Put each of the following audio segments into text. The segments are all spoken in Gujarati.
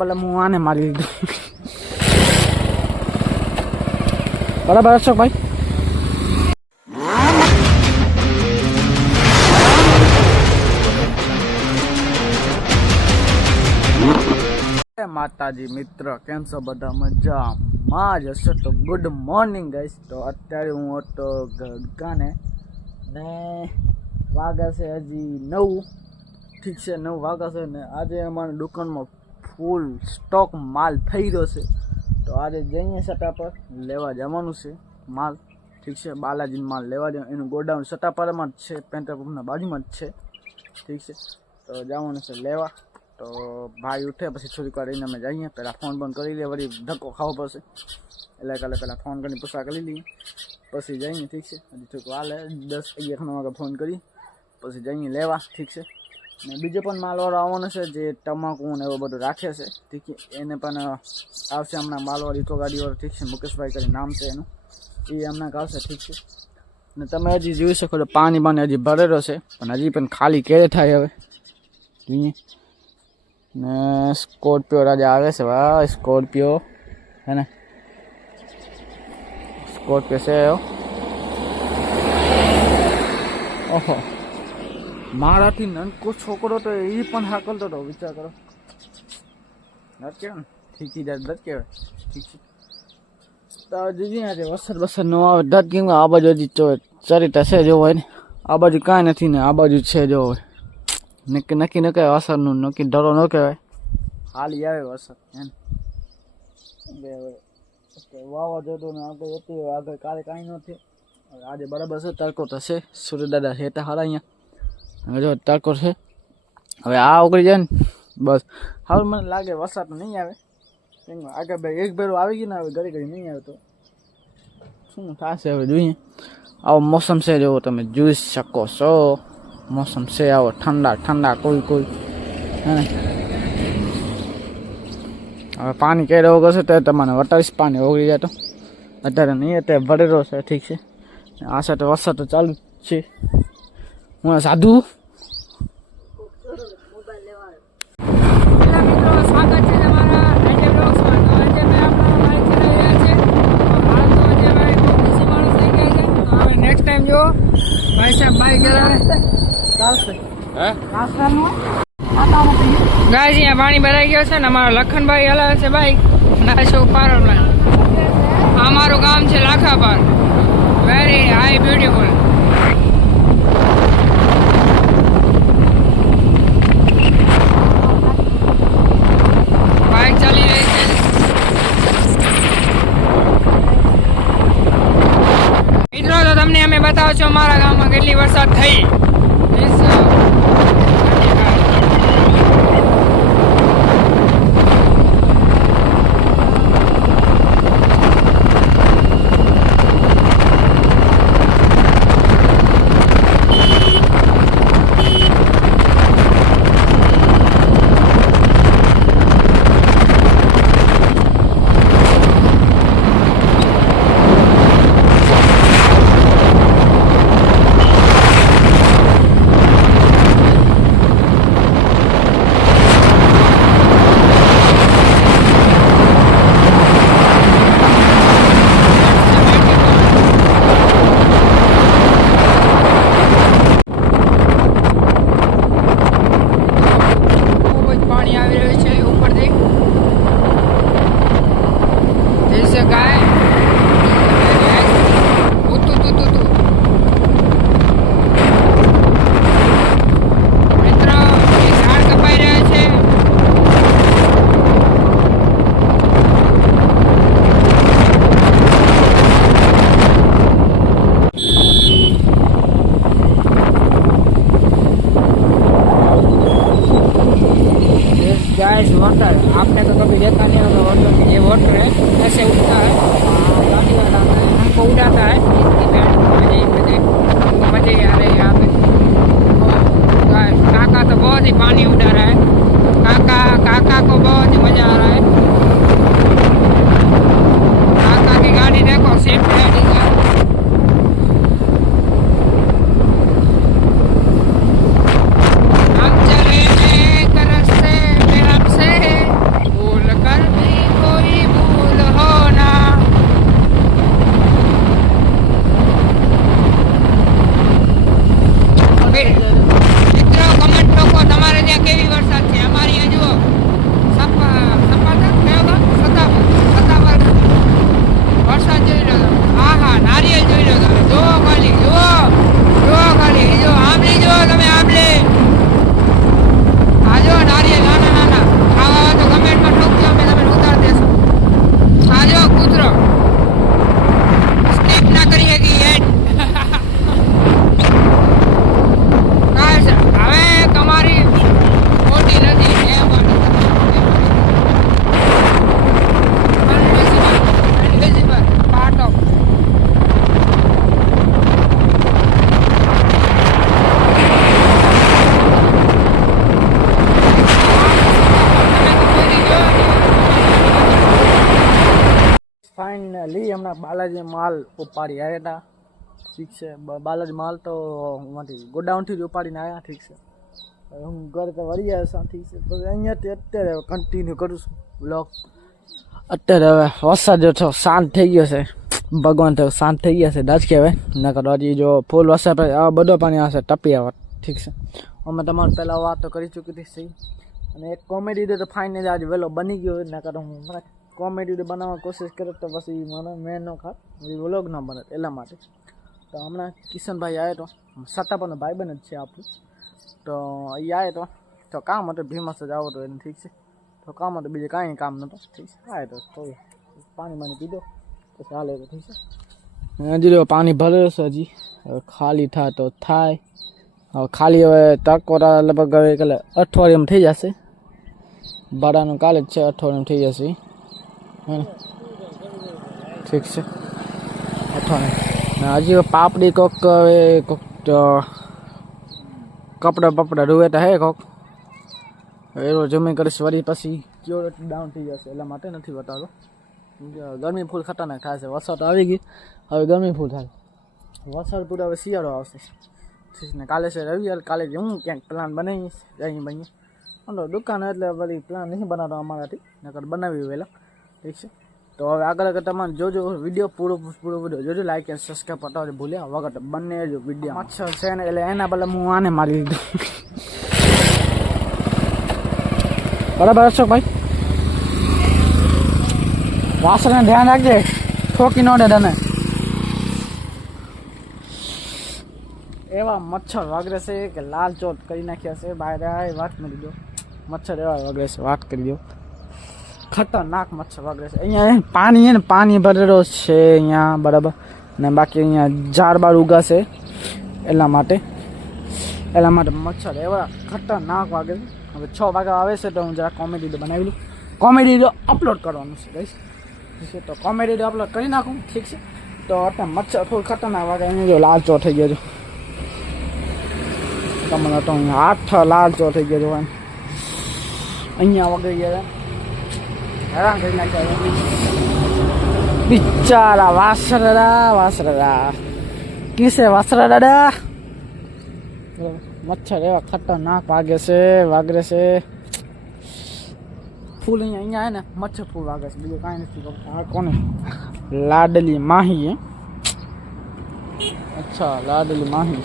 બલે હું આને મારી દીધું બરાબર અશોકભાઈ માતાજી મિત્ર કેમ છો બધા મજામાં જ હશો તો ગુડ મોર્નિંગ ગાઈસ તો અત્યારે હું હતો ગગાને ને વાગ્યા છે હજી 9 ઠીક છે 9 વાગ્યા છે ને આજે અમારી દુકાનમાં ફૂલ સ્ટોક માલ થઈ રહ્યો છે તો આજે જઈએ સટા પર લેવા જવાનું છે માલ ઠીક છે બાલાજીનો માલ લેવા જવાનું એનું ગોડાઉન સટા પરમાં જ છે પેટ્રોલ પંપના બાજુમાં જ છે ઠીક છે તો જવાનું છે લેવા તો ભાઈ ઉઠે પછી થોડીક વાર રહીને અમે જઈએ પહેલાં ફોન બંધ કરી લઈએ વળી ધક્કો ખાવો પડશે એટલે કાલે પહેલાં ફોન કરીને પૂછા કરી લઈએ પછી જઈએ ઠીક છે હજી થોડીક હાલે 10-11 વાગે ફોન કરી પછી જઈએ લેવા ઠીક છે ને બીજો પણ માલવાળો આવવાનો છે જે તમાકુ ને એવું બધું રાખે છે ઠીક છે એને પણ આવશે હમણાં માલવાળી તો ગાડીવાળો ઠીક છે મુકેશભાઈ કરી નામ છે એનું એ હમણાં આવશે ઠીક છે ને તમે હજી જોઈ શકો છો પાણી હજી ભરેલો છે પણ હજી પણ ખાલી ક્યારે થાય હવે જોઈએ ને સ્કોર્પિયો રાજા આવે છે ભાઈ સ્કોર્પિયો હે ને સ્કોર્પિયો છે ઓહો મારાથી નાનકો છોકરો તો એ પણ હાકલતો હતો વિચાર કરો નથી કહેવાય ને ઠીકી જાય નથી કહેવાય ઠીક છે તો જીજી આજે વરસાદ ન આવે દત કેમ આ બાજુ હજી ચરિતા છે જો હોય ને આ બાજુ કાંઈ નથી ને આ બાજુ છે જો હોય નક્કી ન કહેવાય વરસાદનું નક્કી ડરો ન કહેવાય હાલી આવે વરસાદ એમ વાવાઝોડું ને આગળ એટલી આગળ કાલે કાંઈ નથી આજે બરાબર છે તડકો થશે સૂર્યદાદા હેઠા હારા અહીંયા જો તડકો છે હવે આ ઉગડી જાય ને બસ હવે મને લાગે વરસાદ નહીં આવે આગળ એક ભેરું આવી ગયું ને હવે ઘડી નહીં આવે તો શું થશે હવે જોઈએ આવો મોસમ છે જેવો તમે જોઈ શકો છો મોસમ છે આવો ઠંડા કોઈ હે હવે પાણી ક્યારે ઓગળશે તો તમને વટાવીશ પાણી ઓગળી જાય તો અત્યારે નહીં અત્યારે ભરેલો છે ઠીક છે આ સાથે વરસાદ તો ચાલુ જ છે હું સાધુ નેક્સ્ટ ટાઈમ જો ભાઈ સાહેબ બાઈક ચાલશે ગાય અહીંયા પાણી ભરાઈ ગયો છે ને અમારા લખનભાઈ હલાવે છે બાઈક નાશો પારોલા અમારું ગામ છે લાખાપાર વેરી હાઈ બ્યુટીફુલ બાઈક ચાલી રહી છે મિત્રો તો તમને અમે બતાવો છો અમારા ગામમાં કેટલી વરસાદ થઈ वाटर आपने तो कभी देखा नहीं होगा वाटर ये वाटर है ऐसे उठता है गाड़ी वाला हमको उड़ाता है इसकी बैंड मजे आ रहे हैं यहाँ पे काका तो बहुत ही पानी उड़ा रहा है काका को बहुत ही मजा आ रहा है काका की गाड़ी देखो सेफ राइडिंग है हम चले હમણાં બાલાજી માલ ઉપાડી આવ્યા હતા, ઠીક છે. બાલાજી માલ તો ગોડાઉનથી જ ઉપાડીને આવ્યા, ઠીક છે. હવે હું ઘરે તો વળી આવ્યો, ઠીક છે. પછી અહીંયાથી અત્યારે કન્ટિન્યુ કરું છું બ્લોગ. અત્યારે હવે વરસાદ જો શાંત થઈ ગયો છે, ભગવાન તો શાંત થઈ ગયા છે, દસ કહેવાય. નકર હજી જો ફૂલ વરસાદ પડે બધો પાણી આવશે, ટપી આવે, ઠીક છે. અમે તમારે પહેલાં વાત તો કરી ચૂકી હતી સહી. અને એક કોમેડી તો ફાઇનલી આજે વહેલો બની ગયો, નકર હું મને કોમેડી બનાવવાની કોશિશ કરે તો પછી મને મેં ન ખાત વ્લોગ ન બને, એટલા માટે. તો હમણાં કિશનભાઈ આવ્યો તો, સટ્ટાપાનો ભાઈબંધ જ છે આપણું. તો એ આવ્યો તો કામ હતું, ભીમસ જ આવો તો એને, ઠીક છે. તો કામ હતું, બીજું કાંઈ કામ નહોતું, ઠીક છે. આવ્યો તો થોડું પાણી પીધો પછી હાલે તો, ઠીક છે. હજી પાણી ભરેલું છે, હજી હવે ખાલી થાય તો થાય. હવે ખાલી હવે તકોરા લગભગ હવે કાલે અઠવાડિયામાં થઈ જશે. ભાડાનું કાલે જ છે, અઠવાડિયામાં થઈ જશે, ઠીક છે. અઠવાડિયા હજી પાપડી કોક હવે કોક કપડા બપડા રૂવેતા હે કોક એવો જમી કરીશ, વળી પછી ક્યોરિટી ડાઉન થઈ જશે, એટલા માટે નથી બતાવતો. ગરમી ફૂલ ખતરનાક થાય છે. વરસાદ આવી ગઈ, હવે ગરમી ફૂલ થાય. વરસાદ પૂરા હવે શિયાળો આવશે, ઠીક ને. કાલે છે રવિવાર, કાલે હું ક્યાંક પ્લાન બનાવીશ અહીં બની દુકાન, એટલે વળી પ્લાન નહીં બનાવતો અમારાથી, નકર બનાવી વહેલા, ઠીક છે. તો હવે આગળ તમારે જોજો વિડીયો, પૂરો વિડીયો જોજો, લાઈક અને સબસ્ક્રાઈબ કરતા ભૂલ્યા વગર બંને જો વિડીયો. મચ્છર છે ને એટલે એના બદલે હું આને મારી લીધું. બરાબર અશોકભાઈ, વાસણને ધ્યાન રાખજે, ઠોકી ન દે તને. એવા મચ્છર વાગરે છે કે લાલ ચોટ કરી નાખ્યા છે બહાર. વાત કરી દો, મચ્છર એવા વાગરે છે, વાત કરી દો. ખતરનાક મચ્છર વાગરે છે. અહીંયા પાણી છે ને, પાણી ભરેલો છે અહીંયા, બરાબર. ને બાકી અહીંયા ઝાડ બાર ઉગાશે, એટલા માટે મચ્છર એવા ખતરનાક વાગે છે. હવે 6 વાગ્યા આવે છે તો હું જરા કોમેડી બનાવી લઉં. કોમેડી અપલોડ કરવાનું છે ગાઈસ, ઠીક છે. તો કોમેડી અપલોડ કરી નાખું, ઠીક છે. તો અત્યારે મચ્છર થોડું ખતરનાક વાગે. અહીંયા જો લાલ ચો થઈ ગયો છે, તમને તો અહીંયા હાથ લાલ ચો થઈ ગયો છે, અહીંયા વગર ગયા હેરાન કરી નાખ્યા બિચારા વાસરડા કિસે વાસરા દાદા. મચ્છર એવા ખતરનાક વાગે છે. ફૂલ અહીંયા હે ને મચ્છર ફૂલ વાગે છે, બીજું કાંઈ નથી. આ કોને લાડલી માહી હે? અચ્છા, લાડલી માહી.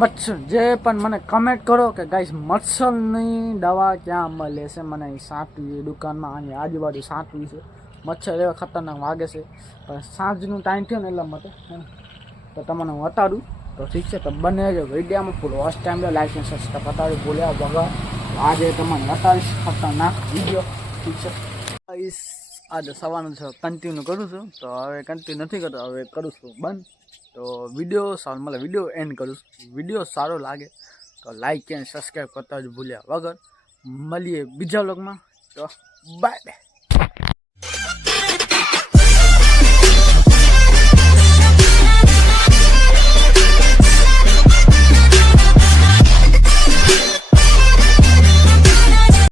મચ્છર જે પણ મને કમેન્ટ કરો કે ગાઈસ મચ્છરની દવા ક્યાં મળે છે, મને સાંટવી દુકાનમાં, અહીં આજુબાજુ સાંટવી છે. મચ્છર એવા ખતરનાક વાગે છે, પણ સાંજનું ટાઈમ થયો ને એટલા માટે તો તમને હું બતાડું, તો ઠીક છે. તો બંને વિડીયોમાં ફૂલ વોચ ટાઈમ લાઈક અને સબસ્ક્રાઈબ બતાવી બોલ્યા વગર. આજે તમને બતાવીશ ખતરનાક વિડીયો, ઠીક છે. આજે સવારનું છે કન્ટિન્યુ કરું છું, તો હવે કન્ટિન્યુ નથી કરતો, હવે કરું છું બંધ. તો વિડીયો સારો મળે, વિડીયો એન્ડ કરું છું. વિડીયો સારો લાગે તો લાઈક અને સબસ્ક્રાઈબ કરતા જ ભૂલ્યા વગર. મળીએ બીજા વ્લોગમાં, તો બાય.